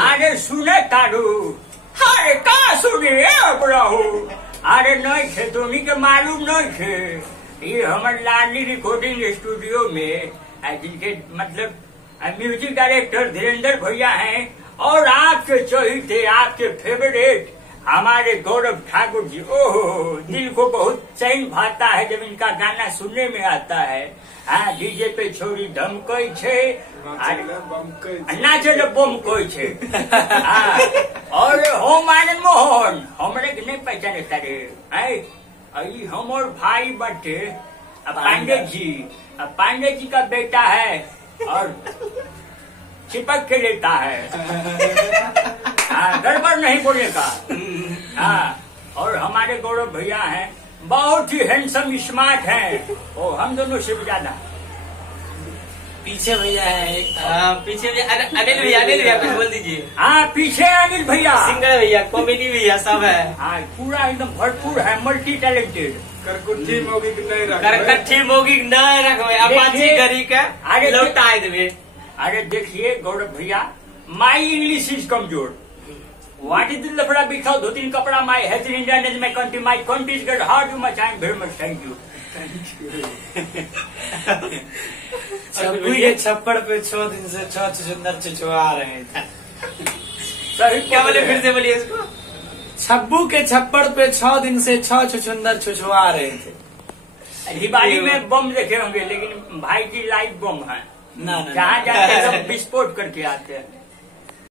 अरे सुने तारू, अरे का सुने रहू, अरे नहीं थे तुम्ही के मालूम नहीं थे। ये हमारे लाडली रिकॉर्डिंग स्टूडियो में जिनके मतलब म्यूजिक डायरेक्टर धीरेन्द्र भैया हैं और आपके चहीते, आपके फेवरेट हमारे गौरव ठाकुर जी। ओहो, दिल को बहुत चैन भाता है जब इनका गाना सुनने में आता है। हाँ, डीजे पे छोड़ी धमकई छे, नाचे बम कोई छे। और होम आनंद मोहन हमरे के नहीं पहचाने तारे, हमर भाई बटे पांडे जी, पांडे जी का बेटा है और चिपक के लेता है। हाँ, गड़बड़ नहीं बोलने का। हाँ, और हमारे गौरव भैया हैं, बहुत ही हैंडसम स्मार्ट हैं। ओ, हम दोनों से भी ज्यादा। पीछे भैया है, पीछे अनिल भैया कुछ बोल दीजिए। हाँ, पीछे अनिल भैया, सिंगर भैया, कॉमेडी भैया, सब है। हाँ, पूरा एकदम भरपूर है, मल्टी टैलेंटेड। करकुट्ठी मोगी न रखवे, अपाची गरी का आगे लौटा देवे। अरे देखिए गौरव भैया, माई इंग्लिश इज कमजोर। What is the लफड़ा बिखाओ दो तीन कपड़ा, my health in India is my country, my country is good, how do much, I am very much, thank you. छप्पड़ पे 6 दिन से 6 चुचुंदर चुचुआ रहे थे। सही क्या बोले, फिर से बोलिए इसको। छब्बू के छप्पड़ पे 6 दिन से 6 चुचुंदर चुचुआ रहे थे। दिवाली में बम देखे होंगे, लेकिन भाई जी लाइव बम है, ना जहाँ जाते सब विस्फोट करके आते हैं।